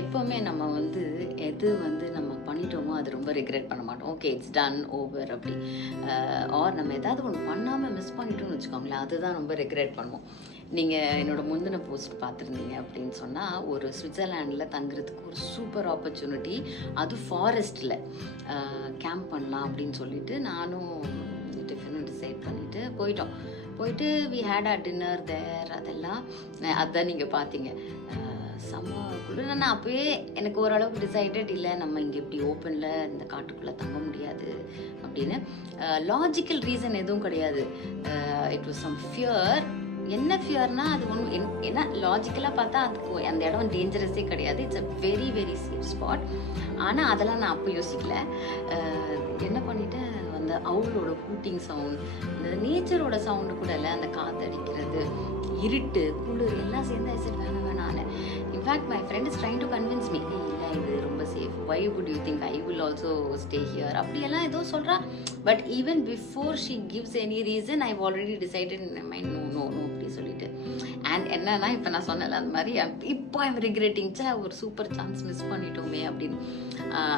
எப்போவுமே நம்ம வந்து எது வந்து நம்ம பண்ணிட்டோமோ அது ரொம்ப ரிக்ரெட் பண்ண மாட்டோம். ஓகே இட்ஸ் டன் ஓவர் அப்படி. ஆர் நம்ம ஏதாவது ஒன்று பண்ணாமல் மிஸ் பண்ணிட்டோம்னு வச்சுக்கோங்களேன், அதுதான் ரொம்ப ரிக்ரெட் பண்ணுவோம். நீங்கள் என்னோட முந்தின போஸ்ட் பார்த்துருந்தீங்க அப்படின்னு சொன்னால், ஒரு சுவிட்சர்லாண்டில் தங்குறதுக்கு ஒரு சூப்பர் ஆப்பர்ச்சுனிட்டி, அது ஃபாரஸ்ட்டில் கேம்ப் பண்ணலாம் அப்படின்னு சொல்லிட்டு நானும் டிஃபனும் டிசைட் பண்ணிவிட்டு போயிட்டு வி ஹேட் அ டின்னர் தேர். அதெல்லாம் அதுதான் நீங்கள் பார்த்தீங்க. செம்ம குளிர். நான் அப்போயே எனக்கு ஓரளவுக்கு டிசைடட் இல்லை, நம்ம இங்கே இப்படி ஓப்பனில் இந்த காட்டுக்குள்ளே தங்க முடியாது அப்படின்னு. லாஜிக்கல் ரீசன் எதுவும் கிடையாது. It was some fear. என்ன ஃபியர்னா அது ஒன்று ஏன்னா லாஜிக்கலாக பார்த்தா அதுக்கு அந்த இடம் டேஞ்சரஸே கிடையாது. It's a very very safe spot. ஆனால் அதெல்லாம் நான் அப்போ யோசிக்கல. என்ன பண்ணிட்டேன், அந்த அவுளோட ஹூட்டிங் சவுண்ட், இந்த நேச்சரோட சவுண்டு கூட இல்லை, அந்த காற்றடிக்கிறது, இருட்டு, குளிர் எல்லாம் சேர்ந்து ஐசட் வேணான்னு. In fact my friend is trying to convince me, இல்லை இது ரொம்ப safe, why would you think I will also stay here அப்படியெல்லாம் ஏதோ சொல்கிறா. But even before she gives any reason I already decided in my mind no அப்படி சொல்லிட்டு. And என்னன்னா இப்போ நான் சொன்னல அந்த மாதிரி இப்போ ஐம் ரிக்ரெட்டிங், ஒரு சூப்பர் சான்ஸ் மிஸ் பண்ணிட்டோமே அப்படின்னு.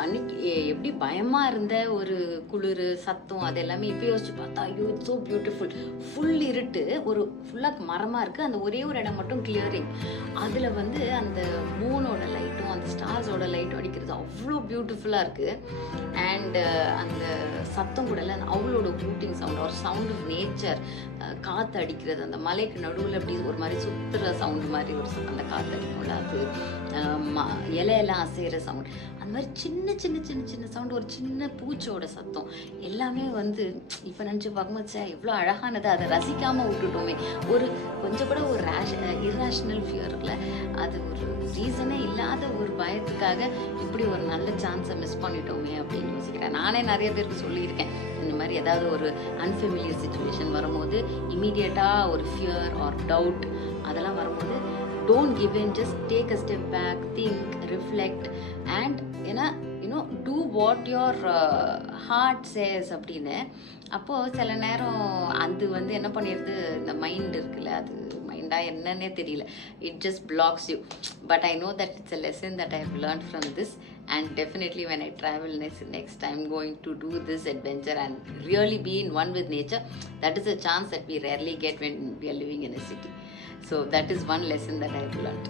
அன்னைக்கு எப்படி பயமாக இருந்த ஒரு குளிர் சத்தம் அது எல்லாமே இப்போ யோசிச்சு பார்த்தா ஐயோ இட்ஸ் ஸோ பியூட்டிஃபுல். ஃபுல் இருட்டு, ஒரு ஃபுல்லாக மரமாக இருக்குது, அந்த ஒரே ஒரு இடம் மட்டும் கிளியரிங். அதில் வந்து அந்த மூனோட லைட்டும் அந்த ஸ்டார்ஸோட லைட்டும் அடிக்கிறது அவ்வளோ பியூட்டிஃபுல்லாக இருக்குது. அண்டு அந்த சத்தம் கூட இல்லை, அவளோட ஹூட்டிங் சவுண்ட், ஒரு சவுண்ட் ஆஃப் நேச்சர், காற்று அடிக்கிறது, அந்த மலைக்கு நடுவில் அப்படி ஒரு மாதிரி சுற்றுற சவுண்டு மாதிரி ஒரு அந்த காற்று அடிக்கும்ல அது, இலையெல்லாம் அசைகிற சவுண்ட், அந்த மாதிரி சின்ன சின்ன சின்ன சின்ன சவுண்டு, ஒரு சின்ன பூச்சோட சத்தம் எல்லாமே வந்து இப்போ நினச்சி பார்க்கும்போது எவ்வளோ அழகானது. அதை ரசிக்காமல் விட்டுட்டோமே. ஒரு கொஞ்சம் கூட ஒரு இர்ரேஷனல் ஃபியரில் அது ஒரு ரீசனே இல்லாத ஒரு பயத்துக்காக இப்படி ஒரு நல்ல சான்ஸை மிஸ் பண்ணிட்டோமே அப்படின்னு யோசிக்கிறேன். நானே நிறைய பேருக்கு சொல்லியிருக்கேன், இந்த மாதிரி ஏதாவது ஒரு அன்ஃபெமிலியர் சுச்சுவேஷன் வரும்போது இமீடியட்டாக ஒரு ஃபியர் ஆர் டவுட் அதெல்லாம் வரும்போது don't give in, just take a step back, think, reflect and do what your heart says அப்படின்னு. அப்போது சில நேரம் அது வந்து என்ன பண்ணிடுது, இந்த மைண்ட் இருக்குல்ல, அது மைண்டாக என்னன்னே தெரியல, it just blocks you. But I know that it's a lesson that I have learned from this, and definitely when I travel next time going to do this adventure and really be in one with nature, that is a chance that we rarely get when we are living in a city. So that is one lesson that I have learned.